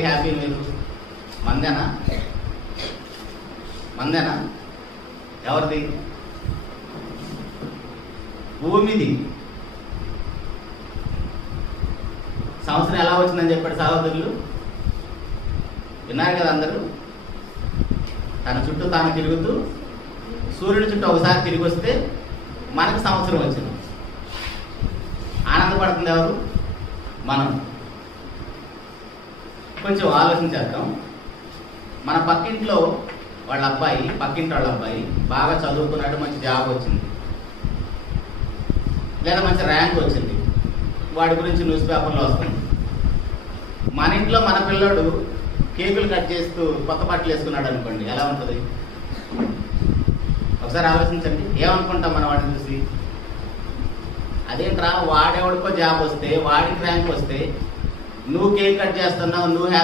Happy మీరు మందేనా? మందేనా? ఎవరిది? భూమిది సంవత్సరం ఎలా వచ్చిందని చెప్పాడు సహోదరులు? విన్నారు కదా అందరూ? తన చుట్టూ తాను తిరుగుతూ సూర్యుడి చుట్టూ ఒకసారి తిరిగి వస్తే మనకు సంవత్సరం వచ్చింది. ఆనందపడుతుంది ఎవరు? మనం. కొంచెం ఆలోచించేద్దాం మన పక్కింట్లో వాళ్ళ అబ్బాయి పక్కింటి వాళ్ళ అబ్బాయి బాగా చదువుకున్నాడు మంచి జాబ్ వచ్చింది. లేదా మంచి ర్యాంక్ వచ్చింది. వాడి గురించి న్యూస్ పేపర్లో వస్తుంది. మన ఇంట్లో మన పిల్లోడు కేకులు కట్ చేస్తూ కొత్త బట్టలు వేసుకున్నాడు అనుకోండి ఎలా ఉంటుంది? ఒకసారి ఆలోచించండి. ఏమనుకుంటాం మనం వాడిని చూసి? అదేంట్రా వాడెవడికో జాబ్ వస్తే వాడికి ర్యాంక్ వస్తే నువ్వు కేక్ కట్ చేస్తున్నావు నువ్వు హ్యాపీ